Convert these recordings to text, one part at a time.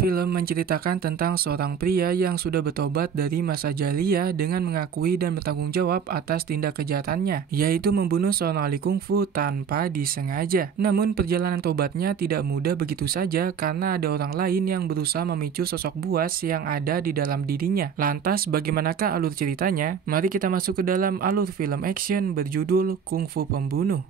Film menceritakan tentang seorang pria yang sudah bertobat dari masa jahiliyah dengan mengakui dan bertanggung jawab atas tindak kejahatannya, yaitu membunuh seorang ahli kungfu tanpa disengaja. Namun perjalanan tobatnya tidak mudah begitu saja karena ada orang lain yang berusaha memicu sosok buas yang ada di dalam dirinya. Lantas bagaimanakah alur ceritanya? Mari kita masuk ke dalam alur film action berjudul Kung Fu Pembunuh.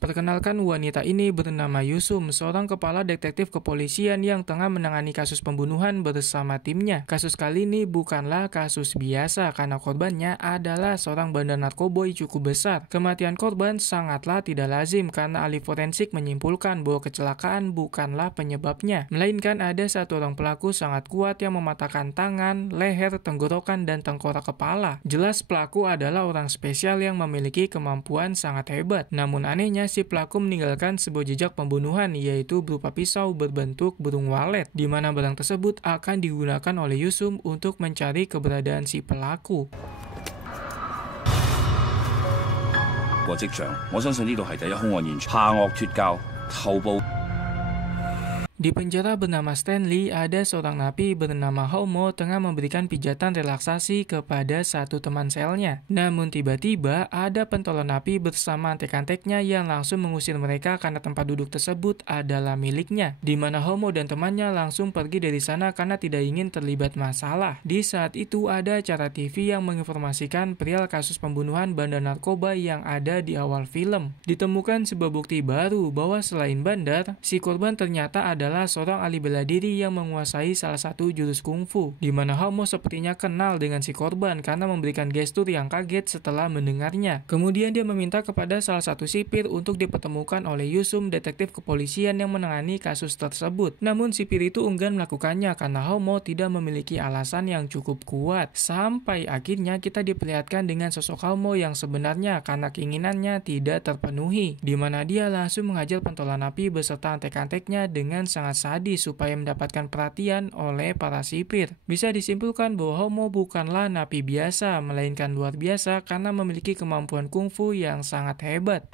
Perkenalkan, wanita ini bernama Yusum, seorang kepala detektif kepolisian yang tengah menangani kasus pembunuhan bersama timnya. Kasus kali ini bukanlah kasus biasa karena korbannya adalah seorang bandar narkoboy cukup besar. Kematian korban sangatlah tidak lazim karena ahli forensik menyimpulkan bahwa kecelakaan bukanlah penyebabnya, melainkan ada satu orang pelaku sangat kuat yang mematahkan tangan, leher, tenggorokan, dan tengkorak kepala. Jelas pelaku adalah orang spesial yang memiliki kemampuan sangat hebat. Namun anehnya si pelaku meninggalkan sebuah jejak pembunuhan, yaitu berupa pisau berbentuk burung walet, di mana barang tersebut akan digunakan oleh Yusum untuk mencari keberadaan si pelaku. Di penjara bernama Stanley, ada seorang napi bernama Homo tengah memberikan pijatan relaksasi kepada satu teman selnya. Namun tiba-tiba ada pentolan napi bersama antek-anteknya yang langsung mengusir mereka karena tempat duduk tersebut adalah miliknya, di mana Homo dan temannya langsung pergi dari sana karena tidak ingin terlibat masalah. Di saat itu ada acara TV yang menginformasikan perihal kasus pembunuhan bandar narkoba yang ada di awal film. Ditemukan sebuah bukti baru bahwa selain bandar, si korban ternyata adalah seorang ahli bela diri yang menguasai salah satu jurus kungfu, di mana Homo sepertinya kenal dengan si korban karena memberikan gestur yang kaget setelah mendengarnya. Kemudian dia meminta kepada salah satu sipir untuk dipertemukan oleh Yusum, detektif kepolisian yang menangani kasus tersebut. Namun sipir itu enggan melakukannya karena Homo tidak memiliki alasan yang cukup kuat. Sampai akhirnya kita diperlihatkan dengan sosok Homo yang sebenarnya karena keinginannya tidak terpenuhi, di mana dia langsung mengajar pentolan napi beserta antek-anteknya dengan sangat sadis supaya mendapatkan perhatian oleh para sipir. Bisa disimpulkan bahwa Homo bukanlah napi biasa, melainkan luar biasa karena memiliki kemampuan kungfu yang sangat hebat.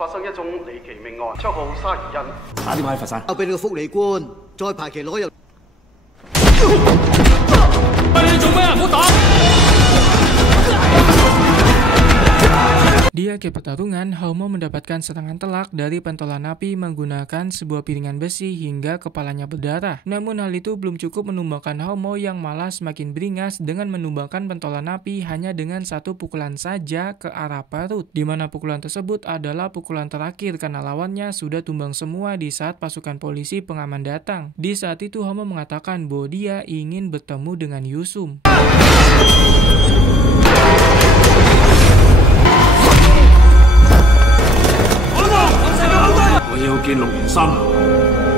Di akhir pertarungan, Homo mendapatkan serangan telak dari pentolan napi menggunakan sebuah piringan besi hingga kepalanya berdarah. Namun hal itu belum cukup menumbangkan Homo yang malah semakin beringas dengan menumbangkan pentolan napi hanya dengan satu pukulan saja ke arah perut, di mana pukulan tersebut adalah pukulan terakhir karena lawannya sudah tumbang semua di saat pasukan polisi pengaman datang. Di saat itu Homo mengatakan bahwa dia ingin bertemu dengan Yusum.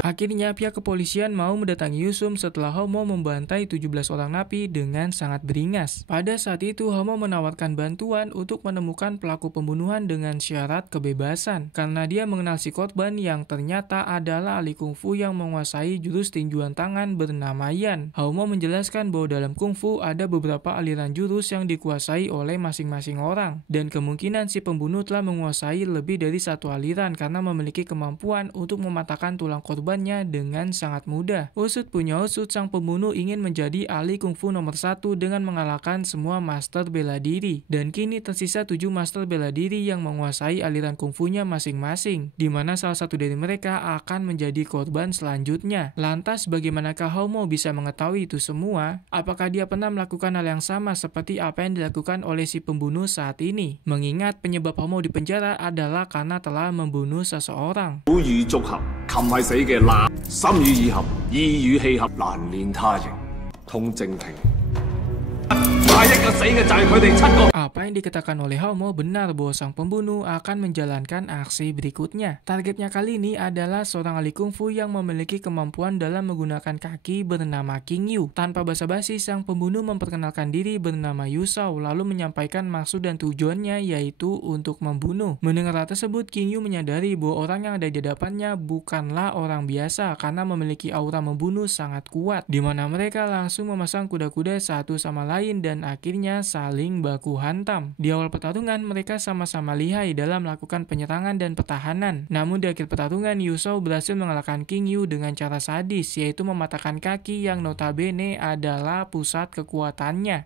Akhirnya pihak kepolisian mau mendatangi Yusum setelah Homo membantai 17 orang napi dengan sangat beringas. Pada saat itu Homo menawarkan bantuan untuk menemukan pelaku pembunuhan dengan syarat kebebasan, karena dia mengenal si korban yang ternyata adalah ahli kungfu yang menguasai jurus tinjuan tangan bernama Yan. Homo menjelaskan bahwa dalam kungfu ada beberapa aliran jurus yang dikuasai oleh masing-masing orang, dan kemungkinan si pembunuh telah menguasai lebih dari satu aliran karena memiliki kemampuan untuk mematahkan tulang korbannya dengan sangat mudah. Usut punya usut, sang pembunuh ingin menjadi ahli kungfu nomor 1 dengan mengalahkan semua master bela diri, dan kini tersisa 7 master bela diri yang menguasai aliran kungfunya masing-masing, di mana salah satu dari mereka akan menjadi korban selanjutnya. Lantas bagaimanakah Homo bisa mengetahui itu semua? Apakah dia pernah melakukan hal yang sama seperti apa yang dilakukan oleh si pembunuh saat ini? Mengingat penyebab Homo di penjara adalah karena telah membunuh seseorang. 心與意合，意與氣合，難練他型，通正平。 Apa yang dikatakan oleh Homo benar bahwa sang pembunuh akan menjalankan aksi berikutnya. Targetnya kali ini adalah seorang ahli kungfu yang memiliki kemampuan dalam menggunakan kaki bernama King Yu. Tanpa basa-basi, sang pembunuh memperkenalkan diri bernama Yusau lalu menyampaikan maksud dan tujuannya, yaitu untuk membunuh. Mendengar hal tersebut, King Yu menyadari bahwa orang yang ada di hadapannya bukanlah orang biasa karena memiliki aura membunuh sangat kuat, di mana mereka langsung memasang kuda-kuda satu sama lain dan akhirnya akhirnya saling baku hantam. Di awal pertarungan, mereka sama-sama lihai dalam melakukan penyerangan dan pertahanan. Namun di akhir pertarungan, Yu Shao berhasil mengalahkan King Yu dengan cara sadis, yaitu mematahkan kaki yang notabene adalah pusat kekuatannya.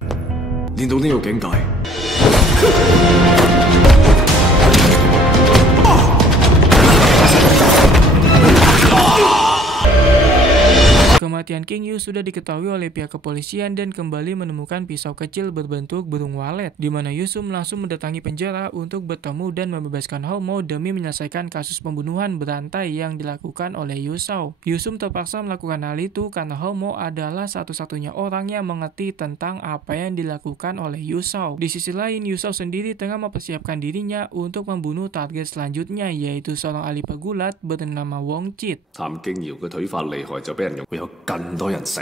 Kematian King Yu sudah diketahui oleh pihak kepolisian dan kembali menemukan pisau kecil berbentuk burung walet, di mana Yusum langsung mendatangi penjara untuk bertemu dan membebaskan Haumo demi menyelesaikan kasus pembunuhan berantai yang dilakukan oleh Yu Shao. Yusum terpaksa melakukan hal itu karena Haumo adalah satu-satunya orang yang mengerti tentang apa yang dilakukan oleh Yu Shao. Di sisi lain, Yu Shao sendiri tengah mempersiapkan dirinya untuk membunuh target selanjutnya, yaitu seorang ahli pegulat bernama Wong Chit. 譚敬堯嘅腿法厲害，就俾人用，會有更多人死。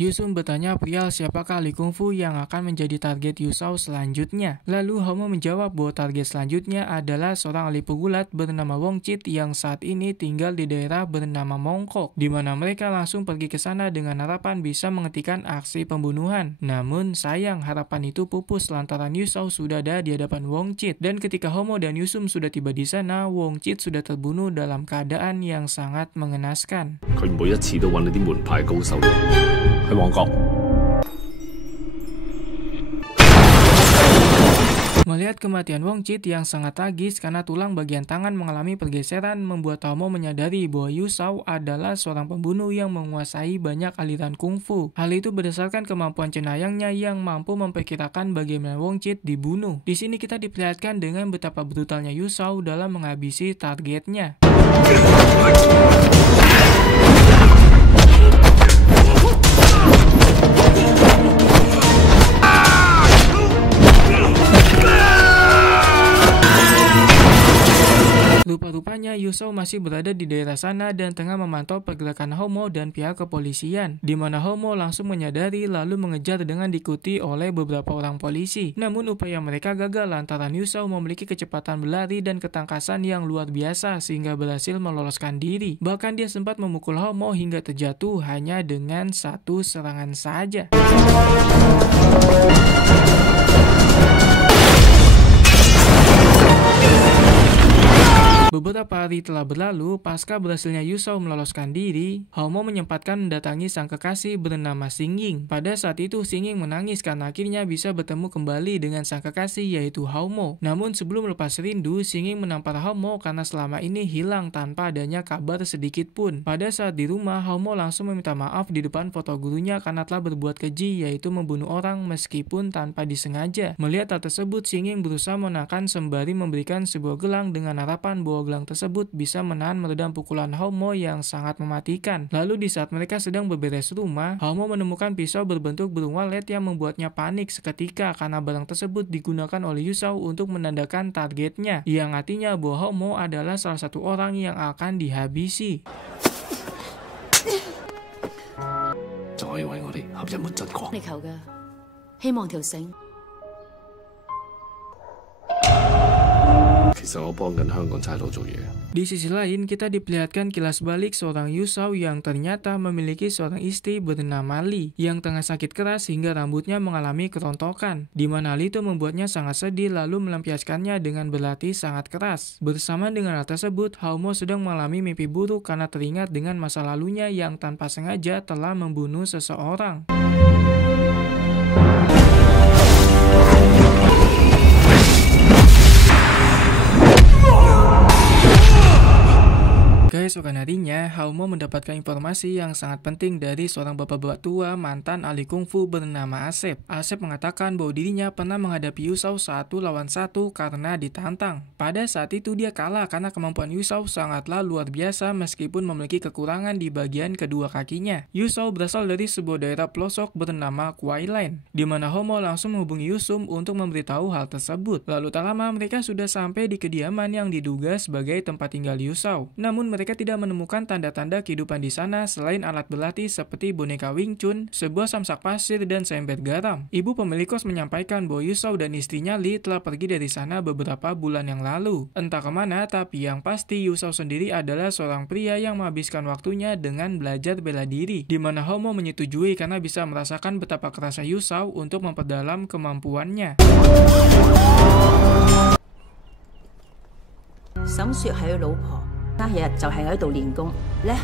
Yusum bertanya perihal siapakah ahli kungfu yang akan menjadi target Yu Shao selanjutnya. Lalu Haumo menjawab bahwa target selanjutnya adalah seorang ahli pegulat bernama Wong Chit yang saat ini tinggal di daerah bernama Mongkok, di mana mereka langsung pergi ke sana dengan harapan bisa menghentikan aksi pembunuhan. Namun sayang, harapan itu pupus lantaran Yu Shao sudah ada di hadapan Wong Chit, dan ketika Haumo dan Yusum sudah tiba di sana, Wong Chit sudah terbunuh dalam keadaan yang sangat mengenaskan. 佢每一次都揾你啲門派高手去旺角。 Melihat kematian Wong Chit yang sangat tragis karena tulang bagian tangan mengalami pergeseran, membuat Haumo menyadari bahwa Yu Shao adalah seorang pembunuh yang menguasai banyak aliran kungfu. Hal itu berdasarkan kemampuan cenayangnya yang mampu memperkirakan bagaimana Wong Chit dibunuh. Di sini kita diperlihatkan dengan betapa brutalnya Yu Shao dalam menghabisi targetnya. Rupa-rupanya Yu Shao masih berada di daerah sana dan tengah memantau pergerakan Haumo dan pihak kepolisian, di mana Haumo langsung menyadari lalu mengejar dengan diikuti oleh beberapa orang polisi. Namun upaya mereka gagal lantaran Yu Shao memiliki kecepatan berlari dan ketangkasan yang luar biasa sehingga berhasil meloloskan diri. Bahkan dia sempat memukul Haumo hingga terjatuh hanya dengan satu serangan saja. Beberapa hari telah berlalu, pasca berhasilnya Yu Shao meloloskan diri, Haumo menyempatkan mendatangi sang kekasih bernama Xing Ying. Pada saat itu, Xing Ying menangis karena akhirnya bisa bertemu kembali dengan sang kekasih yaitu Haumo. Namun sebelum lepas rindu, Xing Ying menampar Haumo karena selama ini hilang tanpa adanya kabar sedikit pun. Pada saat di rumah, Haumo langsung meminta maaf di depan foto gurunya karena telah berbuat keji, yaitu membunuh orang meskipun tanpa disengaja. Melihat hal tersebut, Xing Ying berusaha menenangkan sembari memberikan sebuah gelang dengan harapan bahwa gelang tersebut bisa menahan meredam pukulan Haumo yang sangat mematikan. Lalu di saat mereka sedang beberes rumah, Haumo menemukan pisau berbentuk burung walet yang membuatnya panik seketika karena barang tersebut digunakan oleh Yu Shao untuk menandakan targetnya, yang artinya bahwa Haumo adalah salah satu orang yang akan dihabisi. 再為我哋合一抹真光。你求嘅，希望條繩。 其實我幫緊香港差佬做嘢。 Di sisi lain, kita diperlihatkan kilas balik seorang Yu Shao yang ternyata memiliki seorang istri bernama Li yang tengah sakit keras hingga rambutnya mengalami kerontokan, di mana hal itu membuatnya sangat sedih lalu melampiaskannya dengan berlatih sangat keras. Bersama dengan hal tersebut, Haumo sedang mengalami mimpi buruk karena teringat dengan masa lalunya yang tanpa sengaja telah membunuh seseorang. Keesokan harinya, Haumo mendapatkan informasi yang sangat penting dari seorang bapak-bapak tua mantan ahli kungfu bernama Asep. Asep mengatakan bahwa dirinya pernah menghadapi Yu Shao 1 lawan 1 karena ditantang. Pada saat itu dia kalah karena kemampuan Yu Shao sangatlah luar biasa meskipun memiliki kekurangan di bagian kedua kakinya. Yu Shao berasal dari sebuah daerah pelosok bernama Kuailan, di mana Haumo langsung menghubungi Yusum untuk memberitahu hal tersebut. Lalu tak lama mereka sudah sampai di kediaman yang diduga sebagai tempat tinggal Yu Shao. Namun mereka tidak menemukan tanda-tanda kehidupan di sana selain alat berlatih seperti boneka Wing Chun, sebuah samsak pasir, dan seember garam. Ibu pemilik kos menyampaikan bahwa Yusau dan istrinya Lee telah pergi dari sana beberapa bulan yang lalu. Entah kemana, tapi yang pasti Yusau sendiri adalah seorang pria yang menghabiskan waktunya dengan belajar bela diri, di mana Hao-mo menyetujui karena bisa merasakan betapa kerasnya Yusau untuk memperdalam kemampuannya. 沈雪係佢老婆，日日就係喺度練功咧。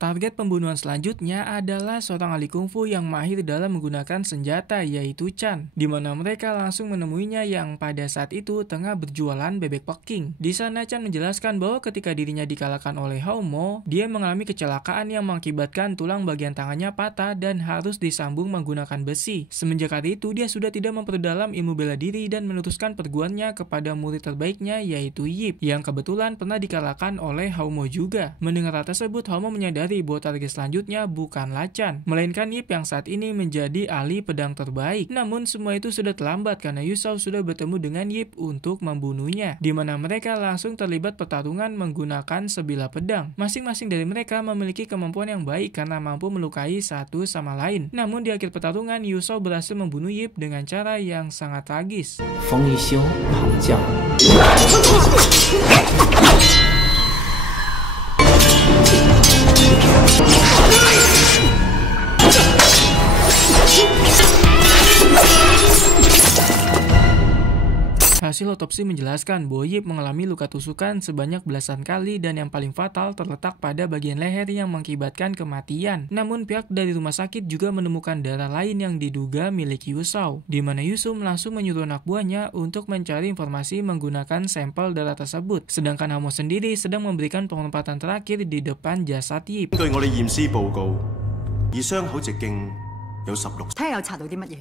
Target pembunuhan selanjutnya adalah seorang ahli kungfu yang mahir dalam menggunakan senjata, yaitu Chan, di mana mereka langsung menemuinya yang pada saat itu tengah berjualan bebek Peking. Di sana Chan menjelaskan bahwa ketika dirinya dikalahkan oleh Hao-mo, dia mengalami kecelakaan yang mengakibatkan tulang bagian tangannya patah dan harus disambung menggunakan besi. Semenjak hari itu dia sudah tidak memperdalam ilmu bela diri dan meneruskan perguruannya kepada murid terbaiknya, yaitu Yip, yang kebetulan pernah dikalahkan oleh Hao-mo juga. Mendengar hal tersebut, Hao-mo menyadari bahwa target selanjutnya bukanlah Chan, melainkan Yip yang saat ini menjadi ahli pedang terbaik. Namun semua itu sudah terlambat karena Yusau sudah bertemu dengan Yip untuk membunuhnya, di mana mereka langsung terlibat pertarungan menggunakan sebilah pedang. Masing-masing dari mereka memiliki kemampuan yang baik karena mampu melukai satu sama lain. Namun di akhir pertarungan, Yusau berhasil membunuh Yip dengan cara yang sangat tragis. Feng Yixiu, Hao Jiang. Hasil otopsi menjelaskan bahwa Yip mengalami luka tusukan sebanyak belasan kali dan yang paling fatal terletak pada bagian leher yang mengakibatkan kematian. Namun pihak dari rumah sakit juga menemukan darah lain yang diduga milik Yusau, di mana Yusum langsung menyuruh anak buahnya untuk mencari informasi menggunakan sampel darah tersebut. Sedangkan Hao-mo sendiri sedang memberikan penempatan terakhir di depan jasad Yip. 據我哋驗屍報告，而傷口直徑有16。睇下有查到啲乜嘢？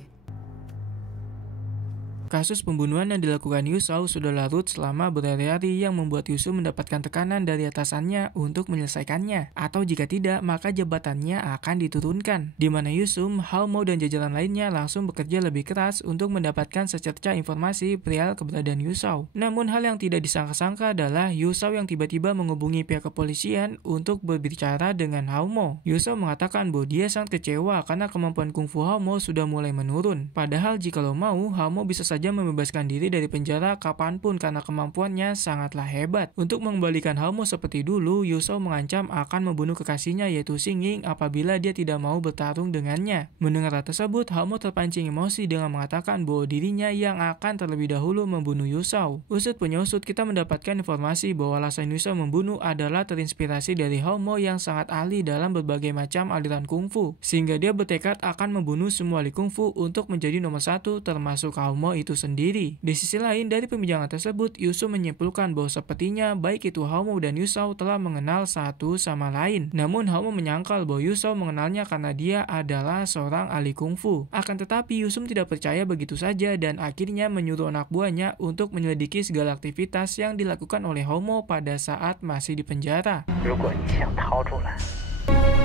Kasus pembunuhan yang dilakukan Yusau sudah larut selama berhari-hari yang membuat Yusum mendapatkan tekanan dari atasannya untuk menyelesaikannya, atau jika tidak maka jabatannya akan diturunkan, di mana Yusum, Hao-mo, dan jajaran lainnya langsung bekerja lebih keras untuk mendapatkan secerca informasi perihal keberadaan Yusau. Namun hal yang tidak disangka-sangka adalah Yusau yang tiba-tiba menghubungi pihak kepolisian untuk berbicara dengan Hao-mo. Yusau mengatakan bahwa dia sangat kecewa karena kemampuan kungfu Hao-mo sudah mulai menurun. Padahal jikalau mau, Hao-mo bisa saja membebaskan diri dari penjara kapanpun karena kemampuannya sangatlah hebat. Untuk mengembalikan Hao-mo seperti dulu, Yusau mengancam akan membunuh kekasihnya yaitu Xing Ying apabila dia tidak mau bertarung dengannya. Mendengar hal tersebut, Hao-mo terpancing emosi dengan mengatakan bahwa dirinya yang akan terlebih dahulu membunuh Yusau. Usut punya usut, kita mendapatkan informasi bahwa alasan Yusau membunuh adalah terinspirasi dari Hao-mo yang sangat ahli dalam berbagai macam aliran kungfu, sehingga dia bertekad akan membunuh semua ahli kungfu untuk menjadi nomor satu termasuk Hao-mo itu sendiri. Di sisi lain, dari pembicaraan tersebut, Yusum menyimpulkan bahwa sepertinya baik itu Hao-mo dan Yusau telah mengenal satu sama lain. Namun Hao-mo menyangkal bahwa Yusau mengenalnya karena dia adalah seorang ahli kungfu. Akan tetapi Yusum tidak percaya begitu saja dan akhirnya menyuruh anak buahnya untuk menyelidiki segala aktivitas yang dilakukan oleh Hao-mo pada saat masih di penjara. 如果你想逃出来，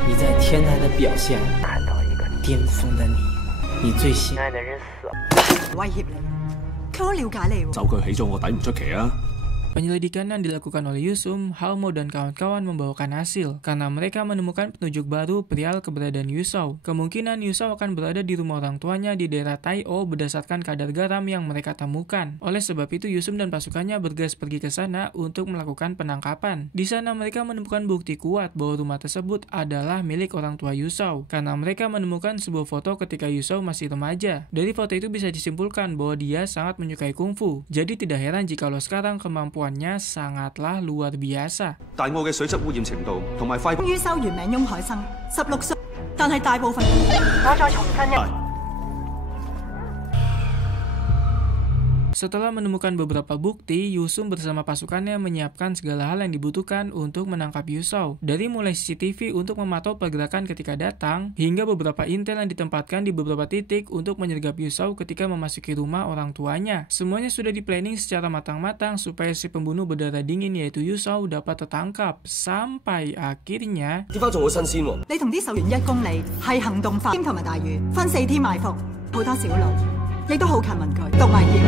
你在天台的表现看到一个巅峰的你，你最心爱的人死了。 威脅你，佢好了解你喎。 就佢起咗我底唔出奇啊！ Penyelidikan yang dilakukan oleh Yusum, Hao-mo, dan kawan-kawan membawakan hasil karena mereka menemukan petunjuk baru perihal keberadaan Yusau. Kemungkinan Yusau akan berada di rumah orang tuanya di daerah Tai-o berdasarkan kadar garam yang mereka temukan. Oleh sebab itu, Yusum dan pasukannya bergegas pergi ke sana untuk melakukan penangkapan. Di sana mereka menemukan bukti kuat bahwa rumah tersebut adalah milik orang tua Yusau karena mereka menemukan sebuah foto ketika Yusau masih remaja. Dari foto itu bisa disimpulkan bahwa dia sangat menyukai kungfu. Jadi tidak heran jikalau sekarang kemampuan sangatlah luar biasa. 但我嘅水質污染程度同埋快於修原名翁海生，16歲，但係大部分我再重申一。 Setelah menemukan beberapa bukti, Yusum bersama pasukannya menyiapkan segala hal yang dibutuhkan untuk menangkap Yusau. Dari mulai CCTV untuk memantau pergerakan ketika datang, hingga beberapa intel yang ditempatkan di beberapa titik untuk menyergap Yusau ketika memasuki rumah orang tuanya. Semuanya sudah diplanning secara matang-matang supaya si pembunuh berdarah dingin yaitu Yusau dapat tertangkap. Sampai akhirnya... 啲花仲好新鮮喎。你同啲守員1公里係行動法，兼同埋大嶼分4天埋伏，好多小路。亦都好勤問佢，毒危險。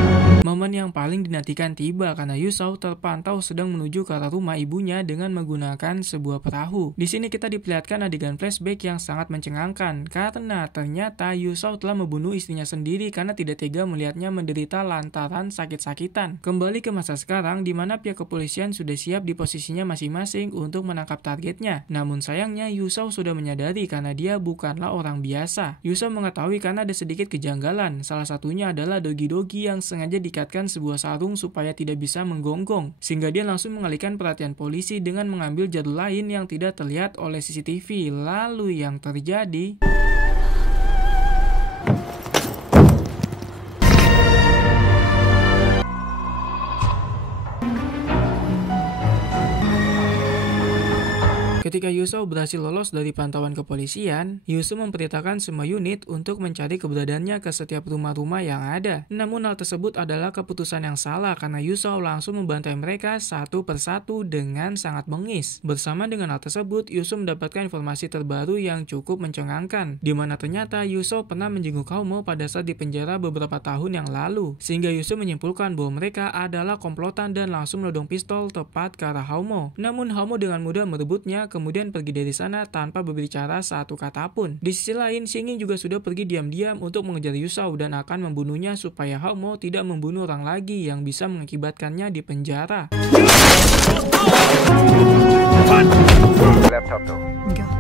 Momen yang paling dinantikan tiba karena Yusou terpantau sedang menuju ke arah rumah ibunya dengan menggunakan sebuah perahu. Di sini kita diperlihatkan adegan flashback yang sangat mencengangkan karena ternyata Yusou telah membunuh istrinya sendiri karena tidak tega melihatnya menderita lantaran sakit-sakitan. Kembali ke masa sekarang di mana pihak kepolisian sudah siap di posisinya masing-masing untuk menangkap targetnya. Namun sayangnya Yusou sudah menyadari karena dia bukanlah orang biasa. Yusou mengetahui karena ada sedikit kejanggalan. Salah satunya adalah dogi-dogi yang sengaja dikatkan sebuah sarung supaya tidak bisa menggonggong, sehingga dia langsung mengalihkan perhatian polisi dengan mengambil jalur lain yang tidak terlihat oleh CCTV. Lalu yang terjadi... Ketika Yusou berhasil lolos dari pantauan kepolisian, Yusou memperintahkan semua unit untuk mencari keberadaannya ke setiap rumah-rumah yang ada. Namun hal tersebut adalah keputusan yang salah karena Yusou langsung membantai mereka satu persatu dengan sangat bengis. Bersama dengan hal tersebut, Yusou mendapatkan informasi terbaru yang cukup mencengangkan, di mana ternyata Yusou pernah menjenguk Haumo pada saat dipenjara beberapa tahun yang lalu, sehingga Yusou menyimpulkan bahwa mereka adalah komplotan dan langsung menodong pistol tepat ke arah Haumo. Namun Haumo dengan mudah merebutnya, kemudian pergi dari sana tanpa berbicara satu kata pun. Di sisi lain, Xingyin juga sudah pergi diam-diam untuk mengejar Yusou dan akan membunuhnya supaya Haumo tidak membunuh orang lagi yang bisa mengakibatkannya di penjara. Laptop tuh. Enggak.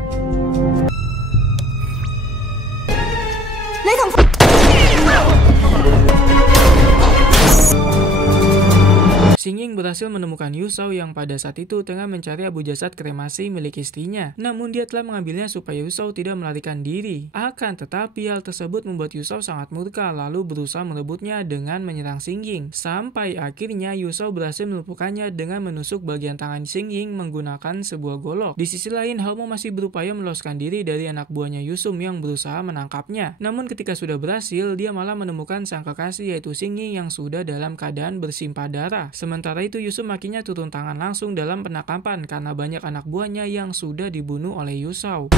Xingyin berhasil menemukan Yusou yang pada saat itu tengah mencari abu jasad kremasi milik istrinya. Namun dia telah mengambilnya supaya Yusou tidak melarikan diri. Akan tetapi hal tersebut membuat Yusou sangat murka lalu berusaha merebutnya dengan menyerang Xingyin. Sampai akhirnya Yusou berhasil melumpuhkannya dengan menusuk bagian tangan Xingyin menggunakan sebuah golok. Di sisi lain, Haumo masih berupaya meloloskan diri dari anak buahnya Yusum yang berusaha menangkapnya. Namun ketika sudah berhasil, dia malah menemukan sang kekasih yaitu Xingyin yang sudah dalam keadaan bersimpah darah. Sementara itu Yusum akhirnya turun tangan langsung dalam penangkapan karena banyak anak buahnya yang sudah dibunuh oleh Yusou.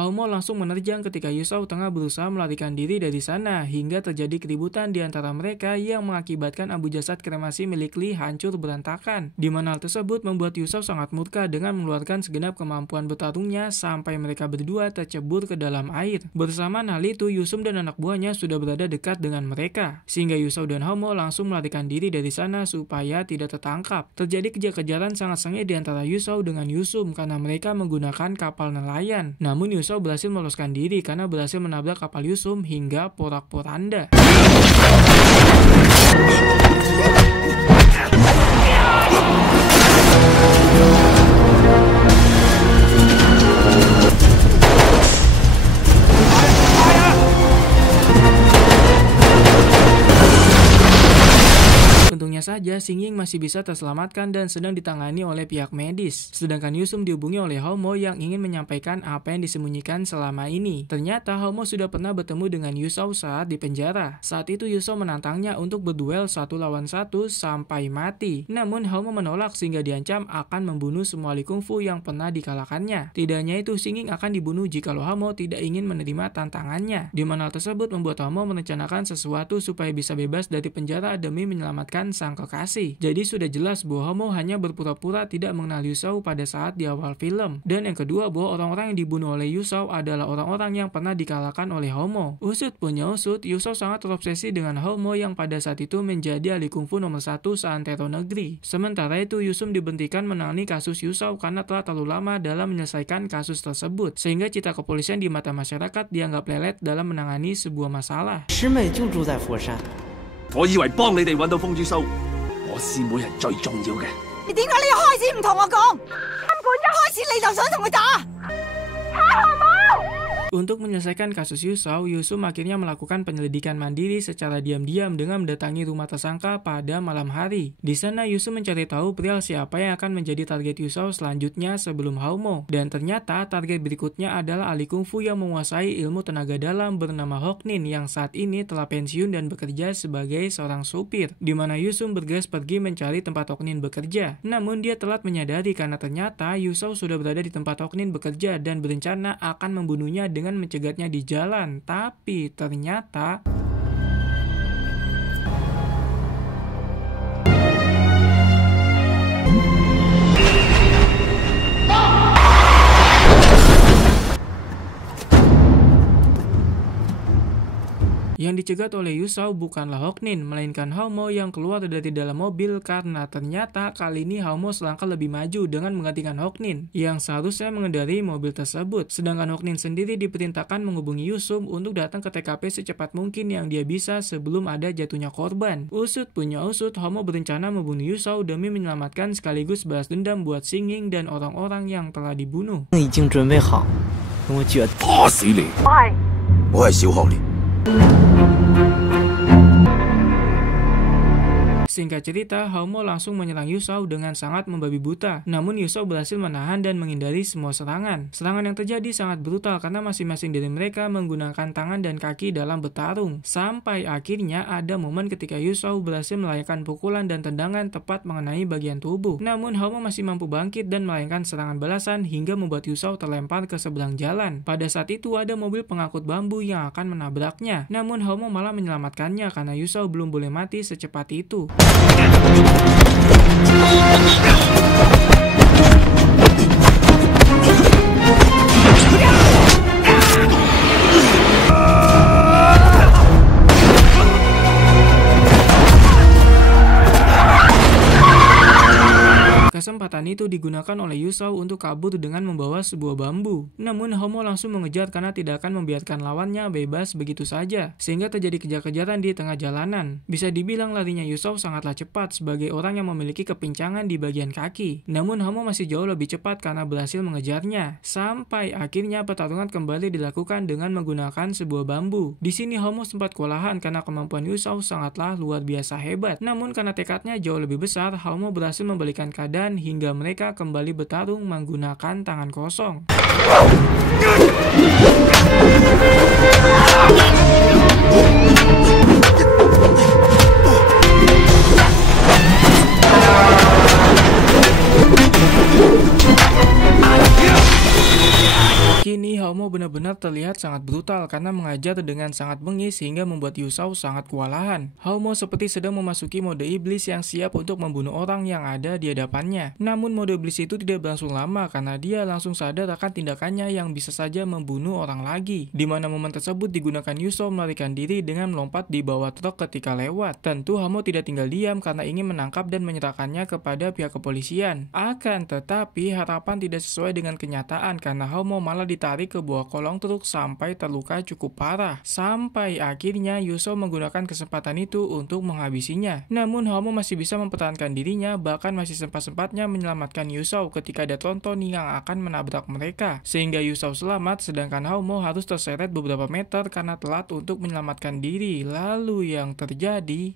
Haumo langsung menerjang ketika Yusou tengah berusaha melarikan diri dari sana hingga terjadi keributan di antara mereka yang mengakibatkan abu jasad kremasi milik Lee hancur berantakan. Di mana hal tersebut membuat Yusou sangat murka dengan mengeluarkan segenap kemampuan bertarungnya sampai mereka berdua tercebur ke dalam air. Bersamaan hal itu, Yusum dan anak buahnya sudah berada dekat dengan mereka, sehingga Yusou dan Haumo langsung melarikan diri dari sana supaya tidak tertangkap. Terjadi kejar-kejaran sangat sengit di antara Yusou dengan Yusum karena mereka menggunakan kapal nelayan. Namun Yusou berhasil meloloskan diri karena berhasil menabrak kapal Yusum hingga porak-poranda. Untungnya saja, Xingyin masih bisa terselamatkan dan sedang ditangani oleh pihak medis. Sedangkan Yusum dihubungi oleh Haumo yang ingin menyampaikan apa yang disembunyikan selama ini. Ternyata Haumo sudah pernah bertemu dengan Yusou saat di penjara. Saat itu Yusou menantangnya untuk berduel 1 lawan 1 sampai mati. Namun Haumo menolak sehingga diancam akan membunuh semua ahli kungfu yang pernah dikalahkannya. Tidak hanya itu, Xingyin akan dibunuh jikalau Haumo tidak ingin menerima tantangannya. Di mana hal tersebut membuat Haumo merencanakan sesuatu supaya bisa bebas dari penjara demi menyelamatkan sang kekasih. Jadi sudah jelas bahwa Haumo hanya berpura-pura tidak mengenal Yusou pada saat di awal film. Dan yang kedua, bahwa orang-orang yang dibunuh oleh Yusou adalah orang-orang yang pernah dikalahkan oleh Haumo. Usut punya usut, Yusou sangat terobsesi dengan Haumo yang pada saat itu menjadi ahli kungfu nomor 1 seantero negeri. Sementara itu, Yusum diberhentikan menangani kasus Yusou karena telah terlalu lama dalam menyelesaikan kasus tersebut, sehingga citra kepolisian di mata masyarakat dianggap lelet dalam menangani sebuah masalah. 我以為幫你哋揾到風珠蘇，我師妹係最重要嘅。你點解你一開始唔同我講？根本一開始你就想同佢打，太寒武！ Untuk menyelesaikan kasus Yusou, Yusum akhirnya melakukan penyelidikan mandiri secara diam-diam dengan mendatangi rumah tersangka pada malam hari. Di sana Yusum mencari tahu perihal siapa yang akan menjadi target Yusou selanjutnya sebelum Haumo. Dan ternyata target berikutnya adalah ahli kungfu yang menguasai ilmu tenaga dalam bernama Hoknin yang saat ini telah pensiun dan bekerja sebagai seorang supir. Di mana Yusum bergegas pergi mencari tempat Hoknin bekerja. Namun dia telat menyadari karena ternyata Yusou sudah berada di tempat Hoknin bekerja dan berencana akan membunuhnya dengan mencegatnya di jalan. Tapi ternyata yang dicegat oleh Yusou bukanlah Hoknin, melainkan Haumo yang keluar dari dalam mobil karena ternyata kali ini Haumo selangkah lebih maju dengan menggantikan Hoknin yang seharusnya mengendarai mobil tersebut. Sedangkan Hoknin sendiri diperintahkan menghubungi Yusum untuk datang ke TKP secepat mungkin yang dia bisa sebelum ada jatuhnya korban. Usut punya usut, Haumo berencana membunuh Yusou demi menyelamatkan sekaligus balas dendam buat Xingyin dan orang-orang yang telah dibunuh. 已经准备好，跟我决斗。打死你！我係小學年。 Singkat cerita, Haumo langsung menyerang Yusou dengan sangat membabi buta. Namun Yusou berhasil menahan dan menghindari semua serangan. Serangan yang terjadi sangat brutal karena masing-masing dari mereka menggunakan tangan dan kaki dalam bertarung. Sampai akhirnya ada momen ketika Yusou berhasil melayangkan pukulan dan tendangan tepat mengenai bagian tubuh. Namun Haumo masih mampu bangkit dan melayangkan serangan balasan hingga membuat Yusou terlempar ke seberang jalan. Pada saat itu ada mobil pengangkut bambu yang akan menabraknya. Namun Haumo malah menyelamatkannya karena Yusou belum boleh mati secepat itu. Kesempatan itu digunakan oleh Yusou untuk kabur dengan membawa sebuah bambu. Namun Haumo langsung mengejar karena tidak akan membiarkan lawannya bebas begitu saja, sehingga terjadi kejar-kejaran di tengah jalanan. Bisa dibilang larinya Yusou sangatlah cepat sebagai orang yang memiliki kepincangan di bagian kaki. Namun Haumo masih jauh lebih cepat karena berhasil mengejarnya. Sampai akhirnya pertarungan kembali dilakukan dengan menggunakan sebuah bambu. Di sini Haumo sempat kewalahan karena kemampuan Yusou sangatlah luar biasa hebat. Namun karena tekadnya jauh lebih besar, Haumo berhasil membalikan keadaan hingga mereka kembali bertarung menggunakan tangan kosong. Kini Haumo benar-benar terlihat sangat brutal karena mengajar dengan sangat bengis sehingga membuat Yusou sangat kewalahan. Haumo seperti sedang memasuki mode iblis yang siap untuk membunuh orang yang ada di hadapannya. Namun mode iblis itu tidak berlangsung lama karena dia langsung sadar akan tindakannya yang bisa saja membunuh orang lagi. Di mana momen tersebut digunakan Yusou melarikan diri dengan melompat di bawah truk ketika lewat. Tentu Haumo tidak tinggal diam karena ingin menangkap dan menyerahkannya kepada pihak kepolisian. Akan tetapi harapan tidak sesuai dengan kenyataan karena Haumo malah ditarik ke bawah kolong truk sampai terluka cukup parah. Sampai akhirnya Yusou menggunakan kesempatan itu untuk menghabisinya. Namun Haumo masih bisa mempertahankan dirinya, bahkan masih sempat-sempatnya menyelamatkan Yusou ketika ada tronton yang akan menabrak mereka. Sehingga Yusou selamat, sedangkan Haumo harus terseret beberapa meter karena telat untuk menyelamatkan diri. Lalu yang terjadi...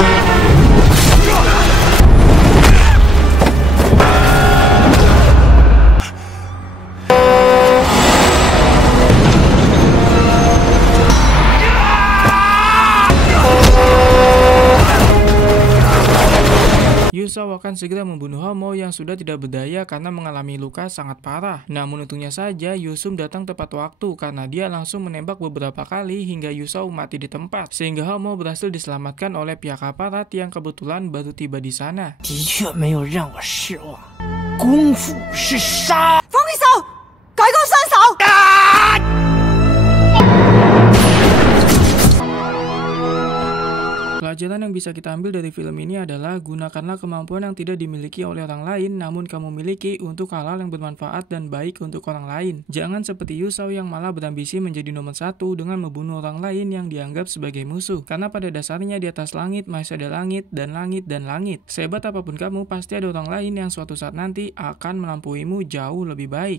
Yusou akan segera membunuh Haumo yang sudah tidak berdaya karena mengalami luka sangat parah. Namun untungnya saja Yusum datang tepat waktu karena dia langsung menembak beberapa kali hingga Yusou mati di tempat. Sehingga Haumo berhasil diselamatkan oleh pihak aparat yang kebetulan baru tiba di sana. 的确没有让我失望，功夫是杀。 放开手，改过伸手。 Pelajaran yang bisa kita ambil dari film ini adalah gunakanlah kemampuan yang tidak dimiliki oleh orang lain namun kamu miliki untuk hal-hal yang bermanfaat dan baik untuk orang lain. Jangan seperti Yusou yang malah berambisi menjadi nomor satu dengan membunuh orang lain yang dianggap sebagai musuh. Karena pada dasarnya di atas langit masih ada langit dan langit dan langit. Sehebat apapun kamu, pasti ada orang lain yang suatu saat nanti akan melampauimu jauh lebih baik.